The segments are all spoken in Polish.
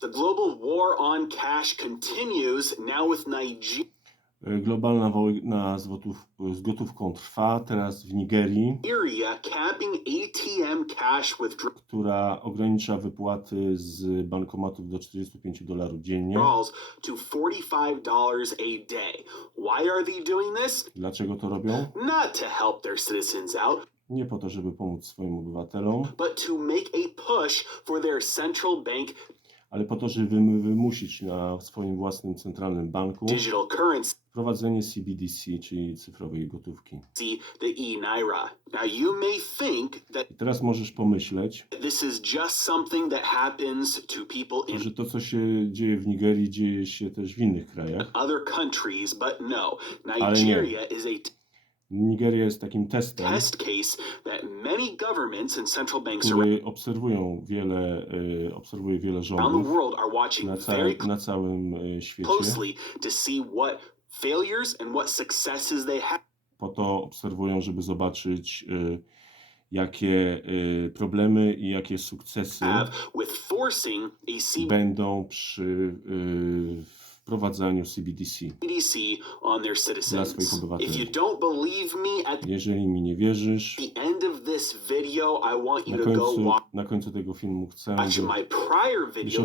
The global war on cash continues now with Nigeria. Globalna wojna z gotówką trwa teraz w Nigerii, capping ATM cash która ogranicza wypłaty z bankomatów do $45 dziennie. To $45 a day. Why are they doing this? Dlaczego to robią? Not to help their citizens out. Nie po to, żeby pomóc swoim obywatelom, but to make a push for their central bank, ale po to, żeby wymusić na swoim własnym centralnym banku digital currency, wprowadzenie CBDC, czyli cyfrowej gotówki. the e-naira. Now you may think that I teraz możesz pomyśleć, this is just something that happens to people że to, co się dzieje w Nigerii, dzieje się też w innych krajach. other countries, but no. Ale nie. Nigeria is a Nigeria jest takim testem, test case that many governments and central banks który obserwuje wiele around the rządów world are watching na całym świecie. closely to see what failures and what successes they have. Po to obserwują, żeby zobaczyć, jakie problemy i jakie sukcesy with forcing a będą przy wprowadzaniu CBDC on their dla citizens. swoich If you obywateli. don't believe me, at Jeżeli mi nie wierzysz, the end of this video, I want you to go na końcu tego filmu chcę, watch my prior video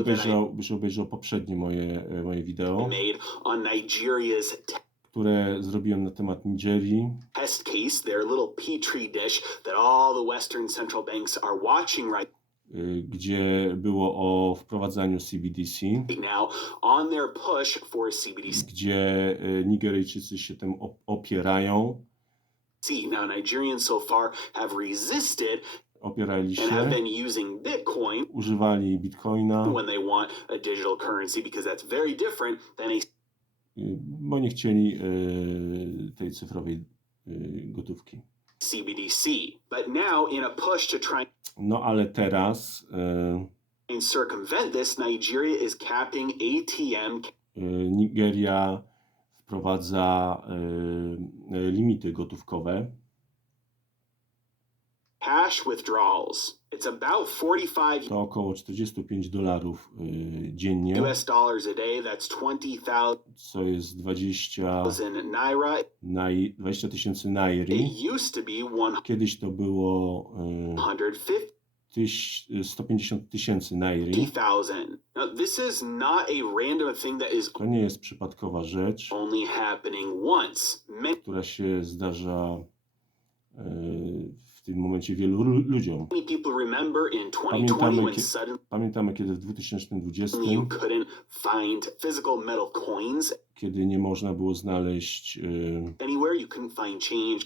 byś obejrzał poprzednie moje wideo, made on Nigeria's które zrobiłem na temat Nigerii, test case, their little petri dish that all the Western central banks are watching right gdzie było o wprowadzaniu CBDC, now on their push for CBDC. gdzie Nigeryjczycy się tym opierają. Now Nigerians so far have resisted Opierali and have się, been using Bitcoin używali bitcoina, when they want a digital currency because that's very different than a bo nie chcieli tej cyfrowej gotówki. CBDC. But now in a push to try No ale teraz and circumvent this, Nigeria is capping ATM Nigeria wprowadza limity gotówkowe. cash withdrawals. It's about 45 To około $45 dziennie, US dollars a day. That's 20,000 co jest 20 naira. tysięcy nairi. It used to be Kiedyś to było 150 tysięcy nairi. 150,000. Now this is not a random thing that is To nie jest przypadkowa rzecz, only happening once. która się zdarza w tym momencie wielu ludziom. Many people remember in 2020 when suddenly Pamiętamy, kiedy w 2020, you couldn't find physical metal coins kiedy nie można było znaleźć anywhere, you couldn't find change,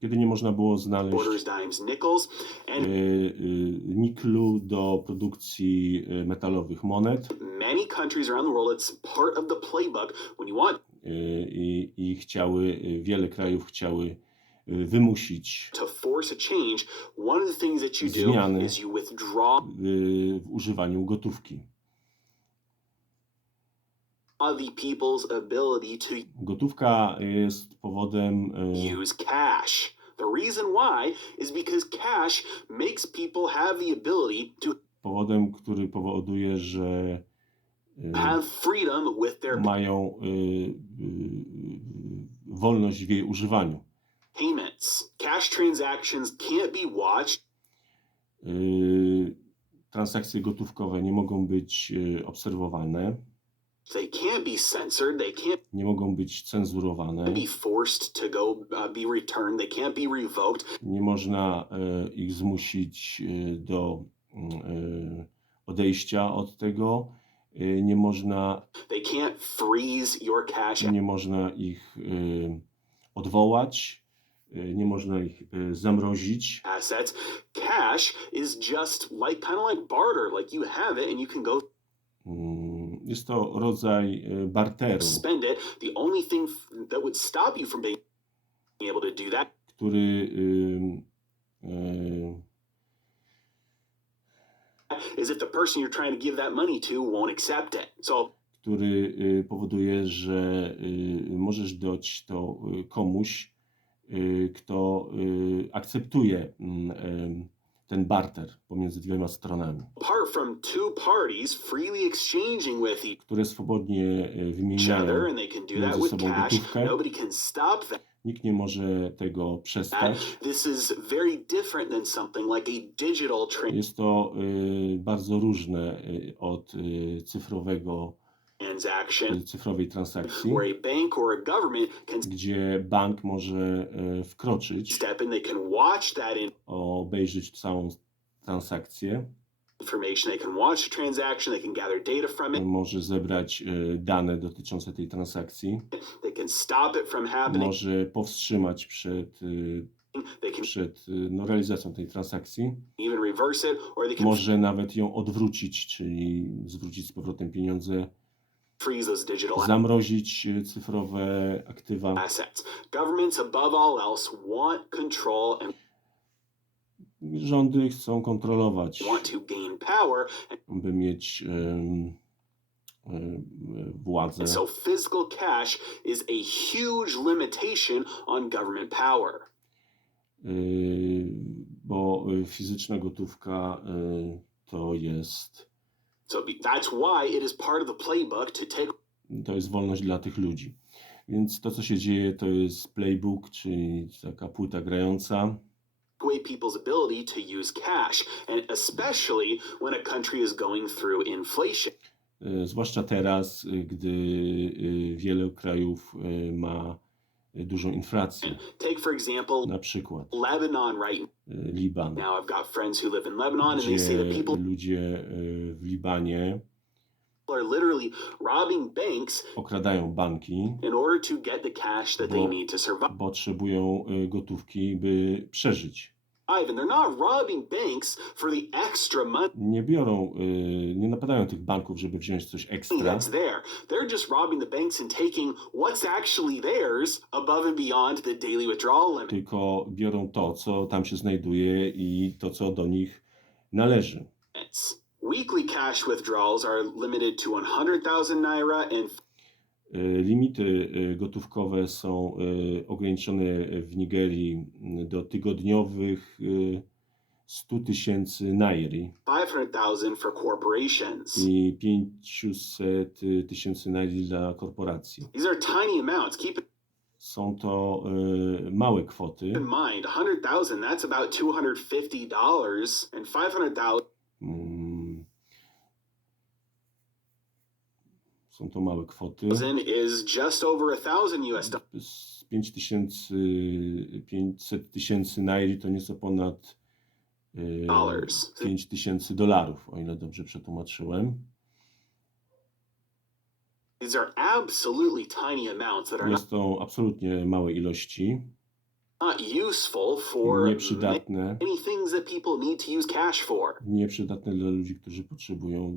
kiedy nie można było znaleźć quarters, dimes, nickels, and niklu do produkcji metalowych monet. many countries around the world, it's part of the playbook when you want I wiele krajów chciały wymusić to force a change. One of the things that you do zmiany is you withdraw w używaniu gotówki. the people's ability to Gotówka jest powodem, use cash. The reason why is because cash makes people have the ability to który powoduje, że have freedom with their mają wolność w jej używaniu. payments. Cash transactions can't be watched. Transakcje gotówkowe nie mogą być obserwowane, They can't be censored. They can't nie mogą być cenzurowane, be forced to go be returned. They can't be revoked. nie można ich zmusić do odejścia od tego, nie można They can't freeze your cash. nie można ich odwołać, nie można ich zamrozić. Assets. Cash is just kind of like barter. Like you have it and you can go Jest to rodzaj barteru, spend it. The only thing that would stop you from being able to do that który is if the person you're trying to give that money to won't accept it. So powoduje, że możesz dać to komuś, kto akceptuje ten barter pomiędzy dwiema stronami, apart from two parties freely exchanging with które swobodnie each wymieniają other, and they can do that między with sobą cash. gotówkę. Nobody can stop that. Nikt nie może tego przestać. This is very different than something like a digital Jest to bardzo różne od transaction, cyfrowej transakcji, where a bank or a government can gdzie bank może wkroczyć, step in, they can watch that obejrzeć całą transakcję, information, they can watch the transaction, they can gather data from it, może zebrać dane dotyczące tej transakcji, they can stop it from happening, może powstrzymać they can przed realizacją tej transakcji, even reverse it, or they can może nawet ją odwrócić, czyli zwrócić z powrotem pieniądze, freeze those digital zamrozić cyfrowe aktywa. assets. Governments, above all else, want control and Rządy chcą kontrolować, want to gain power, by mieć władzę. and so physical cash is a huge limitation on government power. Bo fizyczna gotówka to jest That's why it is part of the playbook to jest wolność dla tych ludzi. Więc to, co się dzieje, to jest playbook, czyli taka płyta grająca, away people's ability to use cash, and especially when a country is going through inflation. Zwłaszcza teraz, gdy wiele krajów ma dużą inflację. Take for example Na przykład Lebanon right Liban, now. I've got friends who live in Lebanon, and they say that gdzie people ludzie w Libanie are literally robbing banks okradają banki, in order to get the cash that they need to survive. potrzebują gotówki, by przeżyć. And they're not robbing banks for the extra money Nie napadają tych banków, żeby wziąć coś ekstra, that's there. They're just robbing the banks and taking what's actually theirs above and beyond the daily withdrawal limit. tylko biorą to, co tam się znajduje i to, co do nich należy. Weekly cash withdrawals are limited to 100,000 naira and Limity gotówkowe są ograniczone w Nigerii do tygodniowych 100 000 nairi 500,000 for corporations. i 500 000 nairi dla korporacji. These are tiny amounts. Keep Są to małe kwoty. in mind, 100,000, that's about $250, and 500,000 Są to małe kwoty. is just over $1,000. 500 000 nairi to nieco ponad $5,000, o ile dobrze przetłumaczyłem. These are absolutely tiny amounts that are Jest to absolutnie małe ilości, not useful for nieprzydatne, many things that people need to use cash for. nieprzydatne dla ludzi, którzy potrzebują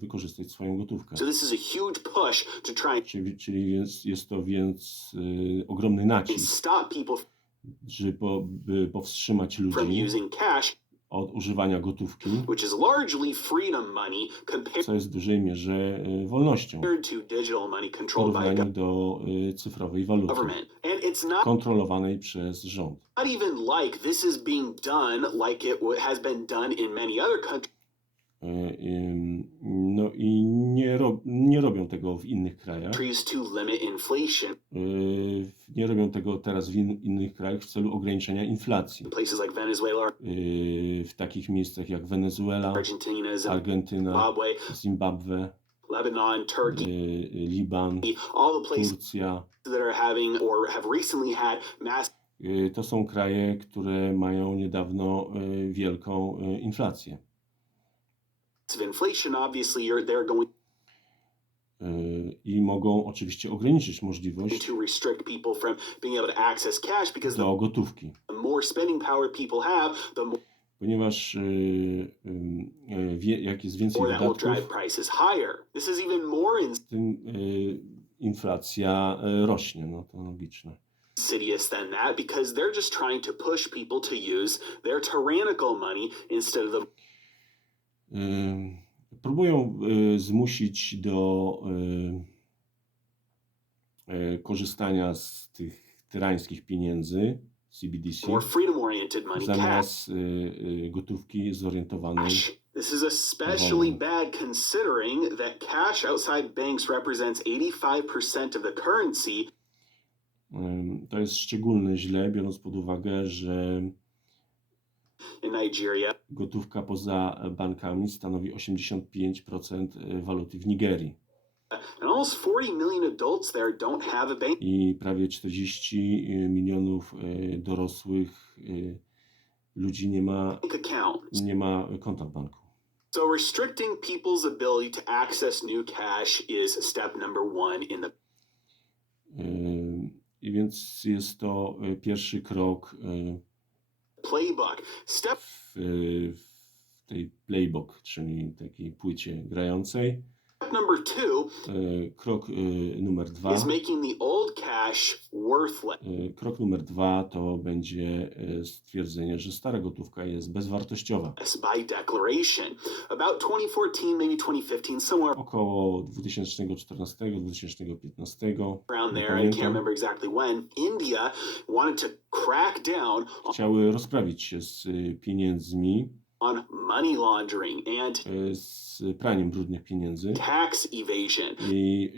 wykorzystać swoją gotówkę. So this is a huge push to try Czyli jest to więc ogromny and nacisk, stop people by powstrzymać from ludzi using cash, od używania gotówki, which is largely freedom money co jest w dużej mierze wolnością compared to digital money w controlled by porównaniu do cyfrowej waluty, government. And it's not kontrolowanej przez rząd. even like this is being done like it has been done in many other countries. No i nie robią tego w innych krajach. To limit inflation. Nie robią tego teraz w innych krajach w celu ograniczenia inflacji. Places like Venezuela, W takich miejscach jak Wenezuela, Argentyna, Zimbabwe, Lebanon, Turkey, Liban, all the places Turcja. that are having or have recently had massive To są kraje, które mają niedawno wielką inflację. inflation. Obviously, they're going I mogą oczywiście ograniczyć możliwość to restrict people from being able to access cash because do gotówki. the more spending power people have, the more Ponieważ jak jest więcej that will drive wydatków, prices higher. This is even more tym inflacja rośnie. No to logiczne. insidious than that because they're just trying to push people to use their tyrannical money instead of the Próbują zmusić do korzystania z tych tyrańskich pieniędzy, CBDC, more freedom, more oriented money, zamiast gotówki zorientowanej. cash. This is especially bad considering that cash outside banks represents 85% of the currency. To jest szczególnie źle, biorąc pod uwagę, że In Nigeria, gotówka poza bankami stanowi 85% waluty w Nigerii. and almost 40 million adults there don't have a bank I prawie 40 milionów dorosłych ludzi nie account. ma konta w banku. So restricting people's ability to access new cash is step number 1 in the I więc jest to pierwszy krok playbook. Step w tej playbook, czyli takiej płycie grającej. number 2 Krok numer 2. is making the old cash worthless. Krok numer 2 to będzie stwierdzenie, że stara gotówka jest bezwartościowa. By declaration. About 2014, maybe 2015, somewhere Około 2014-2015, around nie there, I can't pamiętam, remember exactly when, India wanted to crack down chciały rozprawić się z pieniędzmi, on money laundering and z praniem brudnych pieniędzy tax evasion. i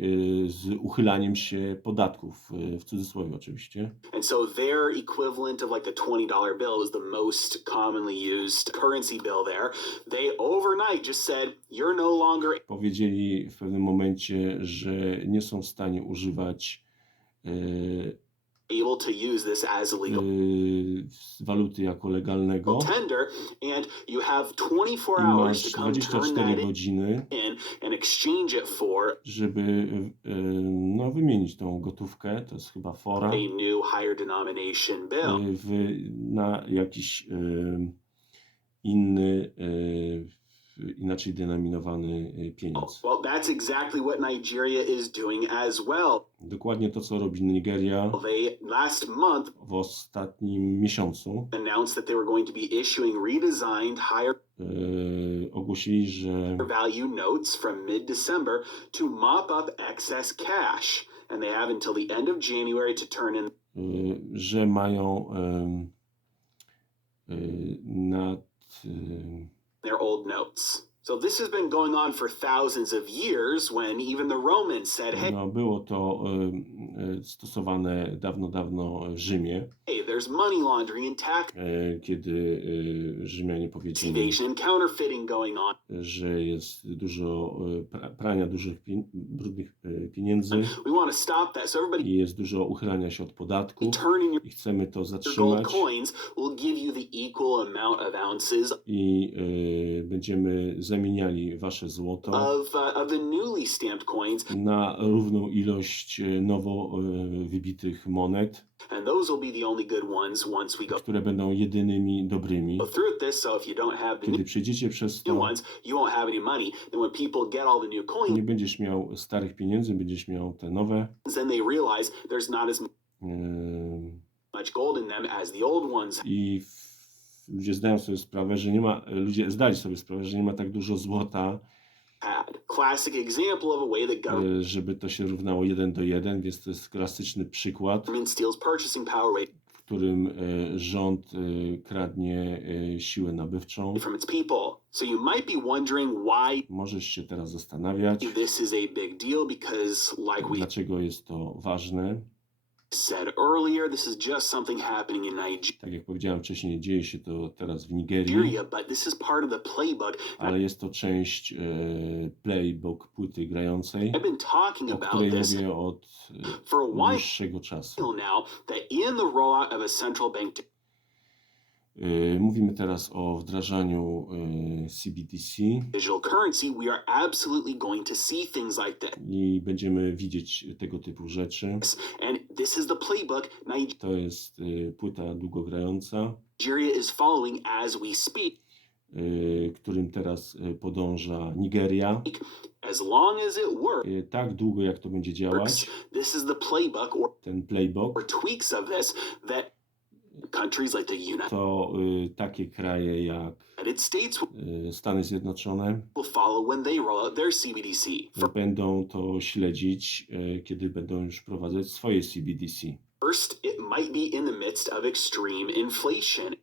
z uchylaniem się podatków, w cudzysłowie oczywiście. And so their equivalent of like the $20 bill is the most commonly used currency bill there. They overnight just said, you're no longer Powiedzieli w pewnym momencie, że nie są w stanie używać able to use this as a legal waluty jako legalnego. tender, and you have 24 I hours masz to come turn 24 that godziny, in and exchange it for żeby wymienić tą gotówkę, to jest chyba fora, a new higher denomination bill. na jakiś inny, inaczej denominowany pieniądz. Well, that's exactly what Nigeria is doing as well. Dokładnie to, co robi Nigeria They last month w ostatnim miesiącu. announced that they were going to be issuing redesigned higher Ogłosili, że value notes from mid-December to mop up excess cash, and they have until the end of January to turn in że mają their old notes. So this has been going on for thousands of years when even the Romans said, hey, było to stosowane dawno w Rzymie, there's money laundering and tax kiedy Rzymianie powiedzieli, evasion and counterfeiting going on. że jest dużo prania dużych brudnych pieniędzy We want to stop that. So everybody i jest dużo uchylania się od podatku turn in i chcemy to your gold zatrzymać coins will give you the equal amount of ounces i będziemy zamieniali wasze złoto of the newly stamped coins, na równą ilość nowo wybitych monet, and those will be the only good ones once we go które będą jedynymi dobrymi. through this. So if you don't have the Kiedy przejdziecie przez new to, ones, you won't have any money. Then when people get all the new coins, nie będziesz miał starych pieniędzy, będziesz miał te nowe. then they realize there's not as much gold in them as the old ones I ludzie zdają sobie sprawę, że nie ma, ludzie zdali sobie sprawę, że nie ma tak dużo złota, had. Classic example of a way that government żeby to się równało 1:1, więc to jest klasyczny przykład, steals purchasing power w którym rząd kradnie siłę nabywczą. from its people. So you might be wondering why Możesz się teraz zastanawiać, this is a big deal, because like we dlaczego jest to ważne. said earlier, this is just something happening in Tak jak powiedziałem wcześniej, dzieje się to teraz w Nigerii, Nigeria, but this is part of the playbook. ale jest to część playbook płyty grającej, I've been talking o about której this mówię od for a while dłuższego czasu. now, that in the rollout of a central bank Mówimy teraz o wdrażaniu CBDC digital currency, we are absolutely going to see things like this. i będziemy widzieć tego typu rzeczy. And this is the playbook To jest płyta długogrająca, Nigeria is following as we speak. którym teraz podąża Nigeria. As long as it works, Tak długo jak to będzie działać, this is the playbook ten playbook, or tweaks of this that countries like the to takie kraje jak United States Stany Zjednoczone will follow when they roll out their CBDC. będą to śledzić, kiedy będą już wprowadzać swoje CBDC. First, it might be in the midst of extreme inflation.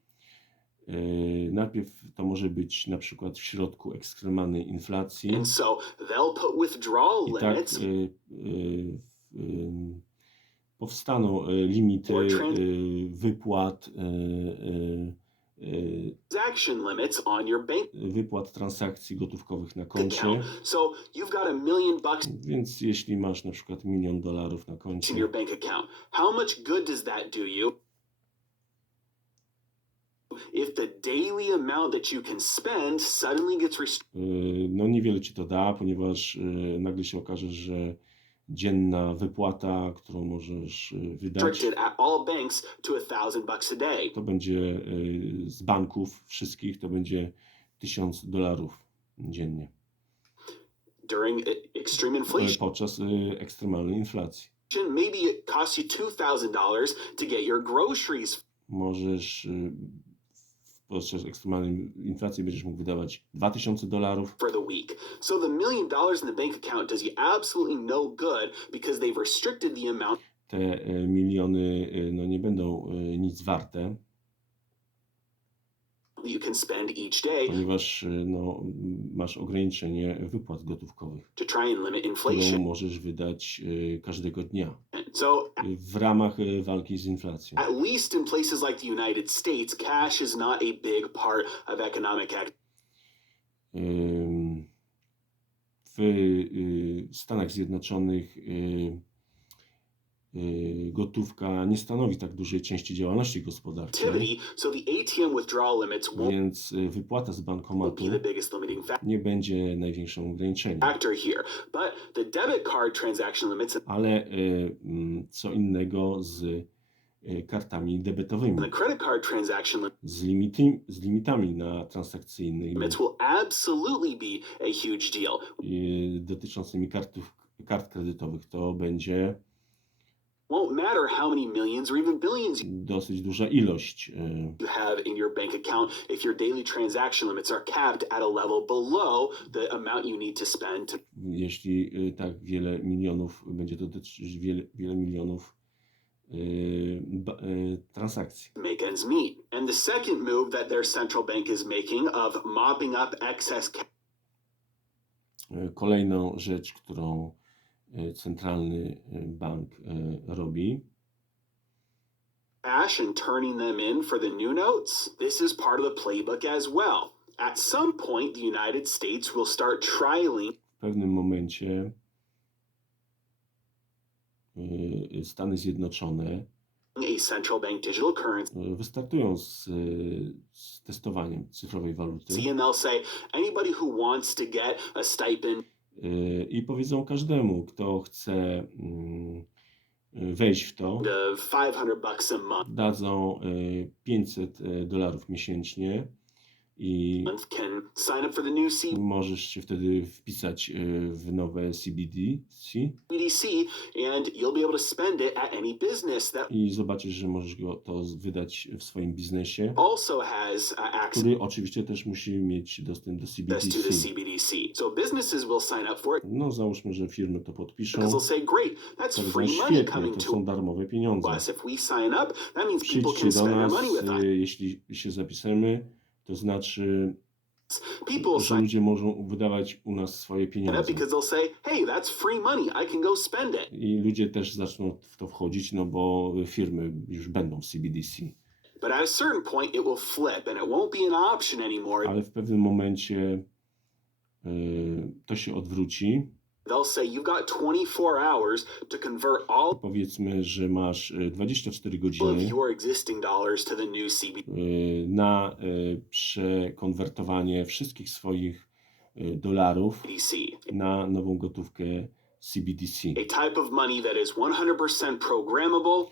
Najpierw to może być na przykład w środku ekstremalnej inflacji And so they'll put withdrawal i tak limits powstaną limity wypłat, transaction limits on your bank wypłat transakcji gotówkowych na koncie. account. So you've got $1 million Więc jeśli masz na przykład $1 milion na in koncie, your bank account, how much good does that do you if the daily amount that you can spend suddenly gets no niewiele ci to da, ponieważ nagle się okaże, że dzienna wypłata, którą możesz wydać, restricted at all banks to $1,000 a day? to będzie z banków wszystkich, to będzie $1000 dziennie During extreme inflation, podczas ekstremalnej inflacji. maybe it costs you $2,000 to get your groceries Możesz podczas ekstremalnej inflacji będziesz mógł wydawać $2000. for the week. So the $1 million in the bank account does you absolutely no good because they've restricted the amount Te miliony no, nie będą nic warte, that you can spend each day ponieważ no, masz ograniczenie wypłat gotówkowych, to try and limit którą inflation. możesz wydać każdego dnia So w ramach walki z inflacją. at least in places like the United States, cash is not a big part of economic activity. W Stanach Zjednoczonych gotówka nie stanowi tak dużej części działalności gospodarczej, So the ATM withdrawal limits won't więc wypłata z bankomatu be the biggest limiting nie będzie największym ograniczeniem. factor here. But the debit card transaction limits Ale co innego z kartami debetowymi, and the credit card transaction z limitami na transakcyjnymi limits will absolutely be a huge deal. dotyczącymi kart kredytowych. To będzie Won't matter how many millions or even billions dosyć duża ilość. you have in your bank account if your daily transaction limits are capped at a level below the amount you need to spend to Jeśli tak wiele milionów, będzie to dotyczyć wiele milionów transakcji. make ends meet. And the second move that their central bank is making of mopping up excess Kolejną rzecz, którą centralny bank robi, cash and turning them in for the new notes, this is part of the playbook as well. At some point, the United States will start trialing w pewnym momencie Stany Zjednoczone a central bank digital currency, wystartują z testowaniem cyfrowej waluty and they'll say anybody who wants to get a stipend i powiedzą każdemu, kto chce wejść w to, of $500 a month dadzą $500 miesięcznie i can sign up for the new możesz się wtedy wpisać w nowe CBDC CBDC, and you'll be able to spend it at any business that i zobaczysz, że możesz to wydać w swoim biznesie, also has access który oczywiście też musi mieć dostęp do to the CBDC. CBDC. So businesses will sign up for it No załóżmy, że firmy to podpiszą, because they'll say, great, that's to free powiedzą, money świetnie, coming to to są darmowe pieniądze. us. If we sign up, that means people Przyjdźcie can do spend their nas, money with us. jeśli się zapisamy, to znaczy, People will że sign ludzie mogą wydawać u nas swoje up pieniądze. because they'll say, hey, that's free money. I can go spend it. I ludzie też zaczną w to wchodzić, no bo firmy już będą w CBDC. But at a certain point, it will flip and it won't be an option anymore. Ale w pewnym momencie to się odwróci. They'll say you've got 24 hours to convert all Powiedzmy, że masz 24 of godziny your existing dollars to the new CBDC. na przekonwertowanie wszystkich swoich dolarów na nową gotówkę CBDC. A type of money that is 100% programmable,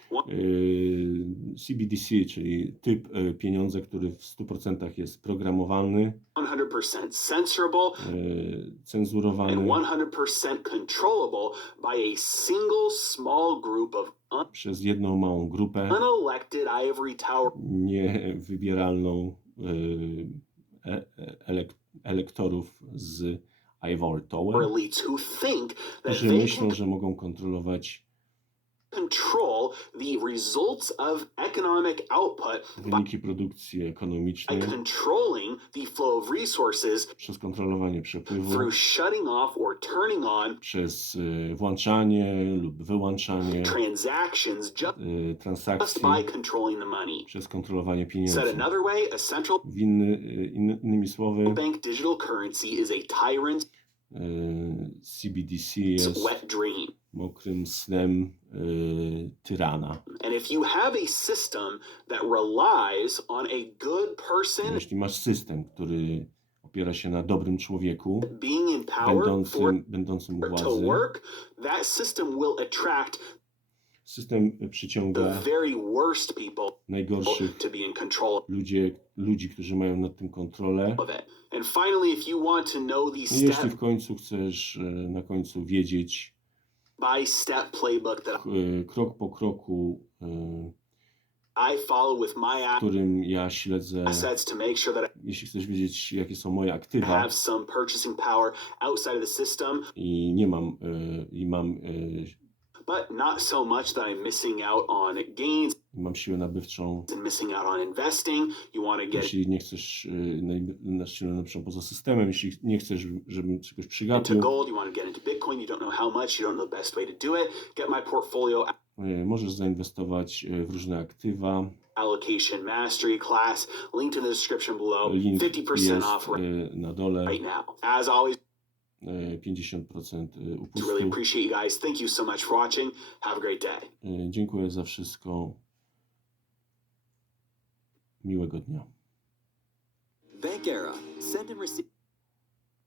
CBDC, czyli typ pieniądza, który w 100% jest programowany, 100% censorable, cenzurowany and 100% controllable by a single small group of przez jedną małą grupę, unelected ivory tower niewybieralną elektorów z Ivory Tower, elites who think that którzy they myślą, can że mogą kontrolować control the results of economic output wyniki produkcji by ekonomicznej controlling the flow of resources przez kontrolowanie przepływu, through shutting off or turning on przez włączanie lub wyłączanie transactions just transakcji, by controlling the money. przez kontrolowanie Said pieniędzy. another way, a central Innymi słowy, bank digital currency is a tyrant's CBDC jest wet dream. mokrym snem tyrana. And if you have a system that relies on a good person Jeśli masz system, który opiera się na dobrym człowieku, being in power będącym u to władzy, work, that system will attract system the przyciąga very worst people najgorszych to be in control ludzi, którzy mają nad tym kontrolę. of it. And finally, if you want to know the I jeśli step w końcu chcesz na końcu wiedzieć by step playbook that krok po kroku, I follow with my którym ja śledzę, assets to make sure that jeśli chcesz wiedzieć, jakie są moje I aktywa have some purchasing power outside of the system, i nie mam, but not so much that I'm missing out on gains mam siłę nabywczą, and missing out on investing. You want to get jeśli nie chcesz na siłę nabywczą poza systemem, jeśli nie chcesz, żebym czegoś into przegapił, gold, you want to get into Bitcoin, you don't know how much, you don't know the best way to do it, get my portfolio możesz zainwestować w różne aktywa. allocation mastery class, link to the description below, Link 50% jest off na dole, right now. As always, 50% to really upustu. appreciate you guys. Thank you so much for watching. Have a great day. Dziękuję za wszystko. Miłego dnia. Bank Era. Send and receive.